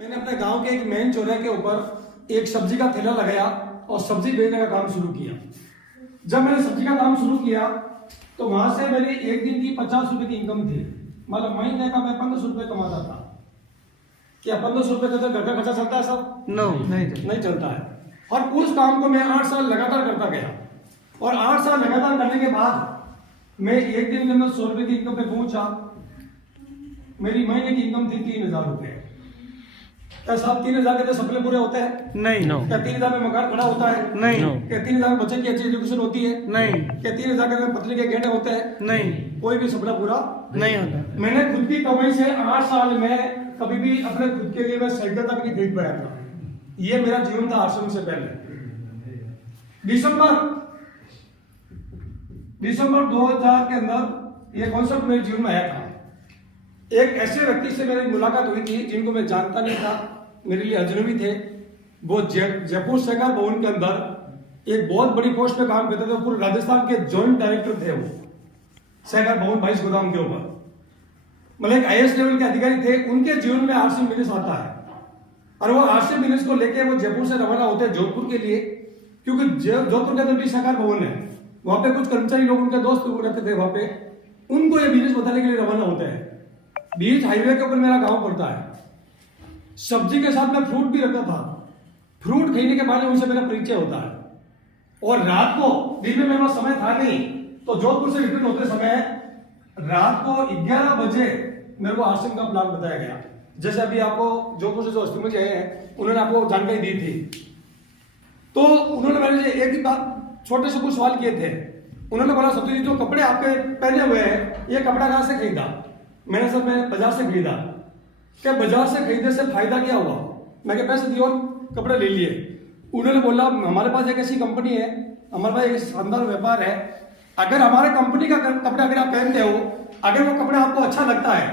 मैंने अपने गांव के एक मेन चौराहे के ऊपर एक सब्जी का ठेला लगाया और सब्जी बेचने का काम शुरू किया। जब मैंने सब्जी का काम शुरू किया तो वहां से मेरी एक दिन की 50 रुपए की इनकम थी। मतलब महीने का मैं 1500 रुपए कमाता था। क्या 1500 रुपए का तो घर का खर्चा चलता है सब? नहीं चलता है। और उस काम को मैं 8 साल लगातार करता गया और 8 साल लगातार करने के बाद मैं एक दिन में 100 रुपए की इनकम पे पहुंचा। मेरी महीने की इनकम थी 3000 रुपए। क्या साहब 3000 के तो सपने पूरे होते हैं? नहीं। क्या 3000 में मकान खड़ा होता है? नहीं। क्या 3000 में बच्चे की अच्छी एजुकेशन होती है? नहीं। क्या 3000 के पत्नी के गहने होते हैं? नहीं। कोई भी सपना पूरा नहीं होता। मैंने खुद की कमाई से 8 साल में कभी भी अपने खुद के लिए मैं साइकिल तक नहीं खरीद पाया था। ये मेरा जीवन था आश्रम से पहले। दिसंबर 2000 के अंदर ये कॉन्सेप्ट मेरे जीवन में आया था। एक ऐसे व्यक्ति से मेरी मुलाकात हुई थी जिनको मैं जानता नहीं था, मेरे लिए अजनबी थे। वो जयपुर सहकार भवन के अंदर एक बहुत बड़ी पोस्ट पे काम करते थे। पूरे राजस्थान के जॉइंट डायरेक्टर थे वो सहकार भवन 22 गोदाम के ऊपर। मतलब एक IAS लेवल के अधिकारी थे। उनके जीवन में आरसी बिजनेस आता है और वो आरसी बिजनेस को लेके वो जयपुर से रवाना होते हैं जोधपुर के लिए, क्योंकि जोधपुर के अंदर भी सहकार भवन है। वहां पे कुछ कर्मचारी लोग उनके दोस्त रहते थे। वहां पे उनको ये बिजनेस बताने के लिए रवाना होते हैं। बीच हाईवे के ऊपर मेरा गांव पड़ता है। सब्जी के साथ मैं फ्रूट भी रखता था। फ्रूट खरीदने के बाद उनसे मेरा परिचय होता है। और रात को, दिन में मेरे पास समय था नहीं, तो जोधपुर से रिटर्न होते समय रात को 11 बजे मेरे को आश्रम का प्लान बताया गया। जैसे अभी आपको जोधपुर से जो अश्विन जी आए हैं उन्होंने आपको जानकारी दी थी, तो उन्होंने मेरे से एक ही बात छोटे से कुछ सवाल किए थे। उन्होंने बोला सत्य जी जो कपड़े आपके पहने हुए हैं ये कपड़ा कहां से खरीदा? मैंने सर मैं बाजार से खरीदा। क्या बाजार से खरीदने से फायदा क्या हुआ? मैं क्या पैसे दिए और कपड़े ले लिए। उन्होंने बोला हमारे पास एक ऐसी कंपनी है, हमारे पास एक शानदार व्यापार है। अगर हमारे कंपनी का कपड़ा अगर आप पहनते हो, अगर वो कपड़ा आपको अच्छा लगता है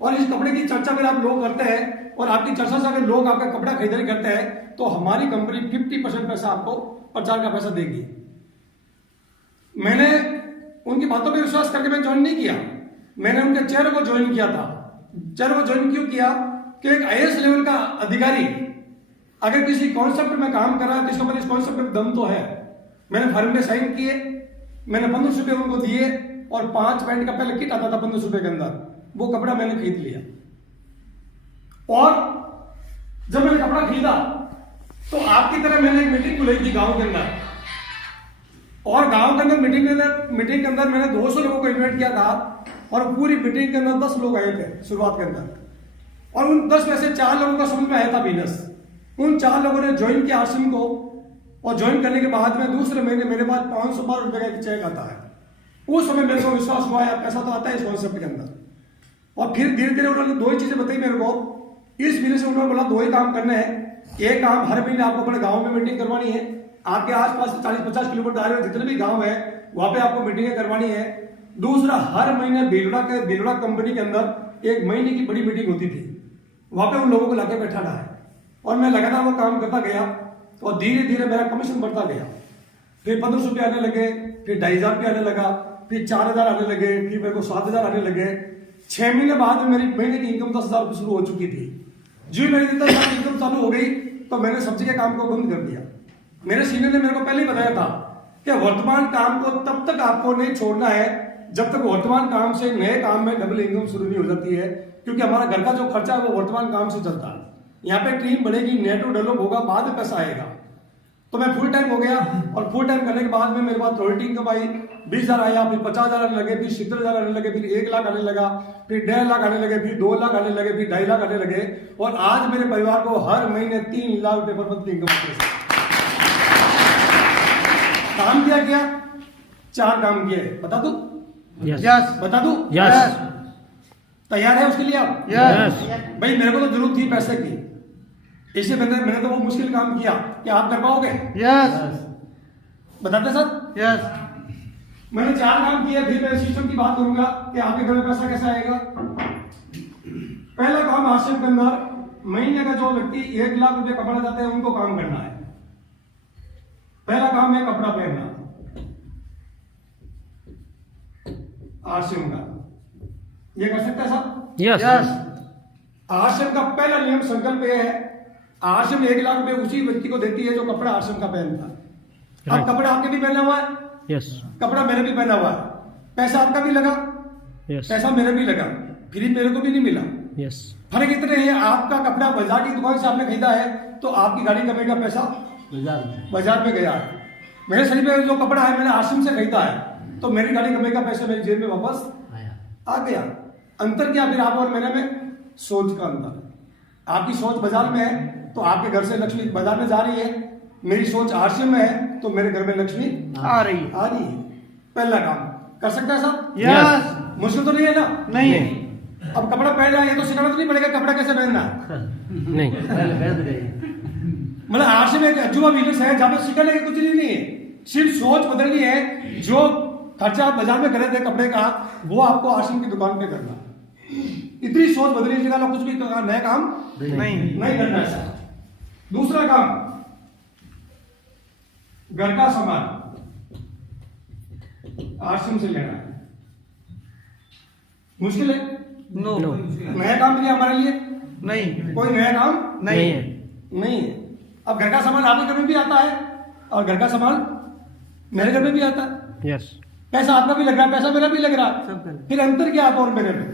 और इस कपड़े की चर्चा अगर आप लोग करते हैं और आपकी चर्चा से अगर लोग आपका कपड़ा खरीदारी करते हैं तो हमारी कंपनी 50% पैसा आपको प्रचार का पैसा देगी। मैंने उनकी बातों पर विश्वास करके मैं ज्वाइन नहीं किया। मैंने उनके चेहरे को ज्वाइन किया था। चेहरे को ज्वाइन क्यों किया कि एक IAS लेवल का अधिकारी अगर किसी कॉन्सेप्ट में काम कर रहा है तो इसका मतलब इस कॉन्सेप्ट में दम तो है। मैंने फॉर्म में साइन किए, मैंने 1500 रुपए उनको दिए और 5 पैंट का पहले किट आता था 1500 रुपए के अंदर, वो कपड़ा मैंने खरीद लिया। और जब मैंने कपड़ा खरीदा तो आपकी तरह मैंने एक मीटिंग बुलाई थी गांव के अंदर, और गांव के अंदर मीटिंग के अंदर मैंने 200 लोगों को इन्वाइट किया था और पूरी मीटिंग के अंदर 10 लोग आए थे शुरुआत के अंदर। और उन 10 में से 4 लोगों का समझ में आया था बिजनेस। उन 4 लोगों ने ज्वाइन किया आश्रम को, और ज्वाइन करने के बाद में दूसरे महीने मेरे पास 512 रुपए का एक चेक आता है। उस समय मेरे को विश्वास हुआ है पैसा तो आता है इस कॉन्सेप्ट के अंदर। और फिर धीरे धीरे उन्होंने 2 ही चीजें बताई मेरे को। इस बिजनेस से उन्होंने बोला 2 ही काम करने हैं। एक काम हर महीने आपको अपने गाँव में मीटिंग करवानी है। आपके आसपास 40-50 किलोमीटर दायरे में जितने भी गाँव है वहां पे आपको मीटिंगें करवानी है। दूसरा, हर महीने बेलुड़ा कंपनी के अंदर एक महीने की बड़ी मीटिंग होती थी, वहां पे उन लोगों को लाके बैठाना है। और मैं लगातार वो काम करता गया और धीरे धीरे मेरा कमीशन बढ़ता गया। फिर 1500 रुपये आने लगे, फिर 2500 रुपये आने लगा, फिर 4000 आने लगे, फिर मेरे को 7000 आने लगे। 6 महीने बाद में मेरी महीने की इनकम 10,000 रुपये शुरू हो चुकी थी। जी मेरी 10,000 इनकम चालू हो गई तो मैंने सब्जी के काम को बंद कर दिया। मेरे सीनियर ने मेरे को पहले ही बताया था कि वर्तमान काम को तब तक आपको नहीं छोड़ना है जब तक वर्तमान काम से नए काम में डबल इनकम शुरू नहीं हो जाती है, क्योंकि हमारा घर का जो खर्चा है वो वर्तमान काम से चलता है। यहाँ पे टीम बढ़ेगी, नेटो डेवलप होगा, बाद में पैसा आएगा। तो मैं फुल टाइम हो गया और फुल टाइम करने के बाद में मेरे पास रॉयल्टी इनकम आई। 20,000 आया, फिर 50,000 आने लगे, फिर 70,000 आने लगे, फिर 1 लाख आने लगा, फिर 1.5 लाख आने लगे, फिर 2 लाख आने लगे, फिर 2.5 लाख आने लगे। और आज मेरे परिवार को हर महीने 3 लाख रुपए पर मंथली इनकम होती है। काम किया गया, 4 काम किए। बता दू? यस। बता दू? यस। तैयार है उसके लिए आप? यस। भाई मेरे को तो जरूरत थी पैसे की, इसी मैंने तो वो मुश्किल काम किया कि आप कर पाओगे? यस। बताते सर? यस। मैंने 4 काम किए। फिर मैं सिस्टम की बात करूंगा कि आपके घर में पैसा कैसे आएगा। पहला काम आश्रम के अंदर महीने का जो व्यक्ति 1 लाख रुपए कमाना चाहते हैं उनको काम करना है। पहला काम है कपड़ा पहनना आश्रम का। ये कर सकते हैं साहब? यस। आश्रम का पहला नियम संकल्प यह है, आश्रम 1 लाख रुपए उसी व्यक्ति को देती है जो कपड़ा आश्रम का पहनता है। अब कपड़ा आपने भी पहना हुआ है, यस कपड़ा मैंने भी पहना हुआ है, पैसा आपका भी लगा, यस पैसा मेरे भी लगा, फ्री मेरे को भी नहीं मिला। यस फर्क इतने है, आपका कपड़ा बाजार की दुकान से आपने खरीदा है तो आपकी गाड़ी का का पैसा बाजार में गया है। मेरे शरीर में जो कपड़ा है मैंने आश्रम से खरीदा है तो मेरी गाड़ी का पैसा मेरी जेब में वापस आ गया। अंतर क्या फिर आप और मेरे में? सोच का अंतर। आपकी सोच बाजार में है तो आपके घर से लक्ष्मी बाजार में जा रही है, मेरी सोच आश्रम में है तो मेरे घर में लक्ष्मी आ रही है। पहला काम कर सकता है साहब? यस। मुश्किल तो नहीं है ना? नहीं अब कपड़ा पहन रहा है ये तो सिखाना तो नहीं पड़ेगा कपड़ा कैसे पहनना है। नहीं मतलब आश्रम में एक अजूबा बिजनेस है जहां पे सीखने की कुछ नहीं है, सिर्फ सोच बदलनी है। जो खर्चा आप बाजार में कर रहे थे कपड़े का वो आपको आश्रम की दुकान पे करना है। इतनी सोच बदलने की जगह कुछ भी नया काम नहीं करना है साहब। दूसरा काम, घर का सामान आश्रम से लेना है। मुश्किल है? नो नया काम नहीं है हमारे लिए, नहीं कोई नया काम नहीं है नहीं है। अब घर का सामान आपके घर में भी आता है और घर का सामान मेरे घर में भी आता है। यस पैसा आपका भी लग रहा है, पैसा मेरा भी लग रहा है, सब फिर अंतर क्या आप और मेरे में?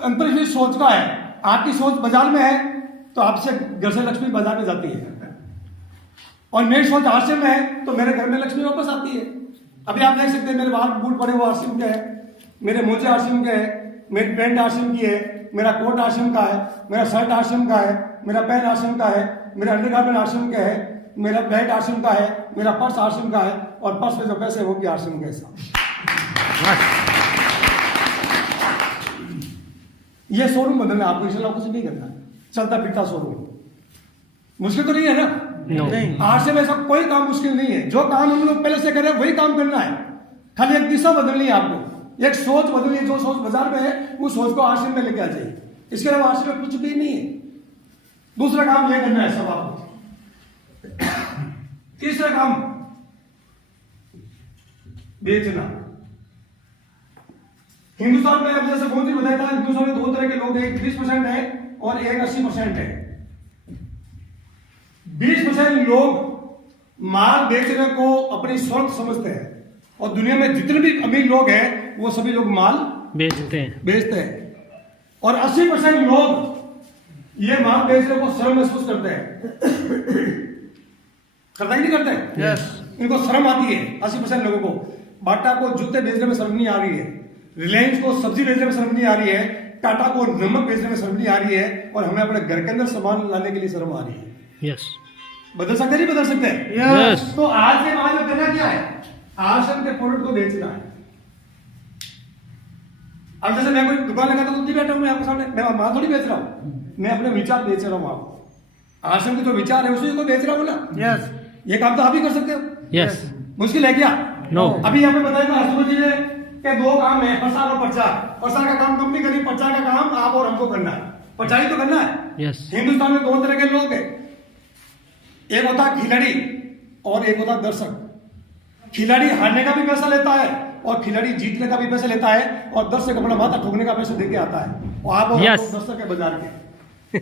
अंतर इसलिए सोच का है। आपकी सोच बाजार में है तो आपसे घर से लक्ष्मी बाजार में जाती है और मेरी सोच आश्रम में है तो मेरे घर में लक्ष्मी वापस आती है। अभी आप देख सकते हैं मेरे बाहर बूट पड़े वो आश्रम के है, मेरे मोजे आश्रम के है, मेरी पैंट आश्रम की है, मेरा कोट आश्रम का है, मेरा शर्ट आश्रम का है, मेरा पैंट आश्रम का है, मेरा अंडरगारमेंट आश्रम का है, मेरा बैग आश्रम का है, मेरा पर्स आश्रम का है और पर्स में जो पैसे वो भी आश्रम के साथ। ये शोरूम बदलना है आपको, इसलिए कुछ नहीं करना, चलता फिरता शोरूम। मुश्किल तो नहीं है ना? नहीं आश्रम में ऐसा कोई काम मुश्किल नहीं है। जो काम हम लोग पहले से कर रहे हैं वही काम करना है, खाली एक दिशा बदलनी है आपको, एक सोच बदलनी है। जो सोच बाजार में है उस सोच को आश्रम में लेके आ जाइए, इसके अलावा आश्रम में कुछ भी नहीं है। दूसरा काम यह करना है सब आपको। तीसरा काम बेचना। हिंदुस्तान में अब जैसे बहुत ही बताया था, हिंदुस्तान में 2 तरह के लोग हैं, एक 30% है और एक 80% है। 20% लोग माल बेचने को अपनी स्वार्थ समझते हैं और दुनिया में जितने भी अमीर लोग हैं वो सभी लोग माल बेचते हैं और 80% लोग ये माल बेचने को शर्म महसूस करते हैं। करता ही नहीं करते? यस इनको शर्म आती है 80% लोगों को। बाटा को जूते बेचने में शर्म नहीं आ रही है, रिलायंस को सब्जी बेचने में शर्म नहीं आ रही है, टाटा को नमक बेचने में शर्म नहीं आ रही है और हमें अपने घर के अंदर सामान लाने के लिए शर्म आ रही है। यस बदल सकते नहीं बदल सकते? यस तो आज के बाद में करना क्या है? आश्रम के प्रोडक्ट को बेचना है। अब जैसे मैं कोई दुकान लगाता तो नहीं बैठा हूं मैं आपके सामने, मैं माल थोड़ी बेच रहा हूं, मैं अपने विचार बेच रहा हूं आपको। आश्रम के जो विचार है उसी को बेच रहा हूं ना। यस ये काम तो आप ही कर सकते हो। यस मुश्किल है क्या? नो अभी यहाँ पे बताया हरसुमत जी ने के 2 काम है, प्रसार और प्रचार। प्रसार का काम कंपनी करी, प्रचार का काम आप और हमको करना है, प्रचार ही तो करना है। यस हिंदुस्तान में 2 तरह के लोग हैं, एक होता खिलाड़ी और एक होता दर्शक। खिलाड़ी हारने का भी पैसा लेता है और खिलाड़ी जीतने का भी पैसा लेता है और दर्शक अपना माथा ठोकने का पैसा देके आता है। और आप और Yes. दर्शक है बाजार के।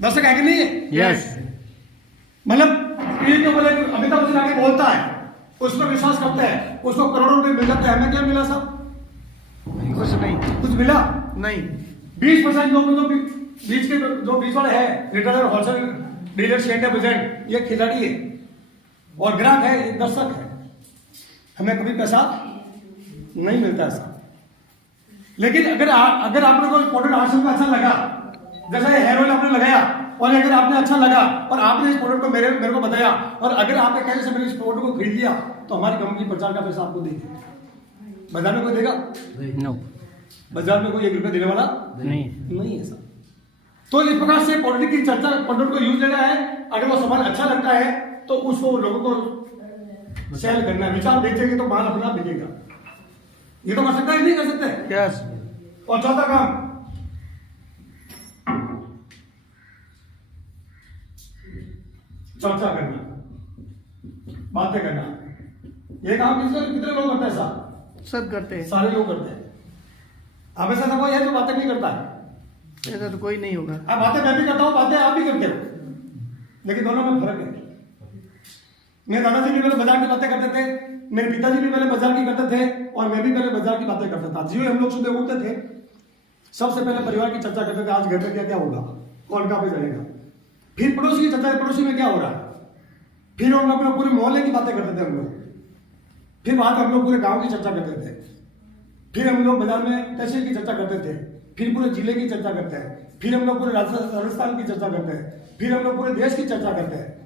दर्शक है कि नहीं है? यस मतलब स्क्रीन के ऊपर एक अमिताभ बच्चन आके बोलता है, उस पर विश्वास करते हैं, उसको करोड़ों रुपए मिल जाते हैं। हमें क्या मिला साहब? कुछ नहीं कुछ मिला नहीं 20% लोग जो बीच के जो बीच वाले है, retailer, wholesale, dealer, centre present, ये खिलाड़ी है और ग्राहक है, ये दर्शक है। हमें कभी पैसा नहीं मिलता ऐसा। लेकिन अगर आपने कोई प्रोडक्ट आश्रम का अच्छा लगा, जैसे हेयर ऑयल आपने लगाया और अगर आपने अच्छा लगा और आपने इस प्रोडक्ट को मेरे को बताया और अगर आपने कहने से मेरे इस प्रोडक्ट को खरीद लिया तो हमारी कंपनी प्रचार का पैसा आपको देगी। बाजार में कोई देगा? नो बाजार में कोई 1 रुपया देने वाला नहीं है सर। तो इस प्रकार से प्रोडक्ट की चर्चा, प्रोडक्ट को यूज लेना है। अगर वो सामान अच्छा लगता है तो उसको लोगों को सेल करना है। विचार बेचेंगे तो माल अपना बिकेगा। ये तो कर सकता है, नहीं कर सकते? यस और चौथा काम चर्चा करना, बातें करना। ये काम कितने लोग करते हैं साहब? सब करते हैं सारे लोग करते हैं। हमेशा ऐसा कोई है जो बातें नहीं करता है? ऐसा तो कोई नहीं होगा। अब बातें मैं भी करता हूँ, बातें आप भी करते हो, लेकिन दोनों में फर्क है। मेरे दादाजी भी पहले बाजार की बातें करते थे, मेरे पिताजी भी पहले बाजार की करते थे, और मैं भी पहले बाजार की बातें करता था। जियो हम लोग सुबह उठते थे, सबसे पहले परिवार की चर्चा करते थे, आज घर में क्या क्या होगा, कौन कहाँ पे जाएगा। फिर पड़ोसी की चर्चा, पड़ोसी में क्या हो रहा है। फिर हम लोग पूरे मोहल्ले की बातें करते थे हम लोग। फिर बाद हम लोग पूरे गांव की चर्चा करते थे। फिर हम लोग बाजार में तहसील की चर्चा करते थे। फिर पूरे जिले की चर्चा करते हैं। फिर हम लोग पूरे राजस्थान की चर्चा करते हैं। फिर हम लोग पूरे देश की चर्चा करते हैं।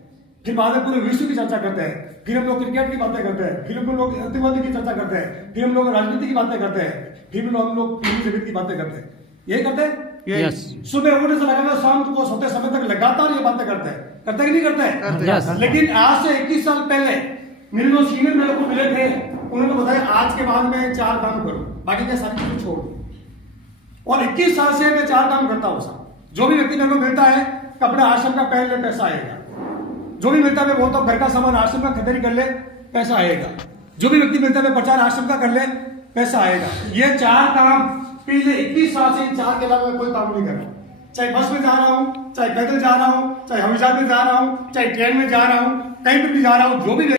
फिर बाद में पूरे विश्व की चर्चा करते हैं। फिर हम लोग क्रिकेट की बातें करते हैं। फिर हम लोग आतंकवादी की चर्चा करते हैं। फिर हम लोग राजनीति की बातें करते हैं। फिर हम लोग फिल्मी जगत की बातें करते हैं। यही करते हैं। यस। सुबह उठने से लगाकर शाम को सोते समय तक लगातार ये बातें करते हैं। करते कि नहीं करते हैं? यस। लेकिन आज से 21 साल पहले मेरे जो सीनियर मेरे को मिले थे, उन्होंने बताया आज के बाद मैं 4 काम करूं, बाकी क्या सारी चीजें छोड़ दूं। और 21 साल से मैं 4 काम करता हूं साहब। जो भी व्यक्ति मेरे को मिलता है, कपड़ा आश्रम का पहन ले, पैसा आएगा। जो भी मिलता है मैं बोलता हूं घर का सामान आश्रम का खरीदारी कर ले, पैसा आएगा। जो भी व्यक्ति मिलता है मैं प्रचार आश्रम का कर ले, पैसा आएगा। ये 4 काम पिछले 21 साल से, इन 4 के अलावा मैं कोई काम नहीं कर रहा हूं। चाहे बस में जा रहा हूं, चाहे पैदल जा रहा हूं, चाहे हवाई जहाज में जा रहा हूं, चाहे ट्रेन में जा रहा हूं, कहीं पर भी जा रहा हूं, जो भी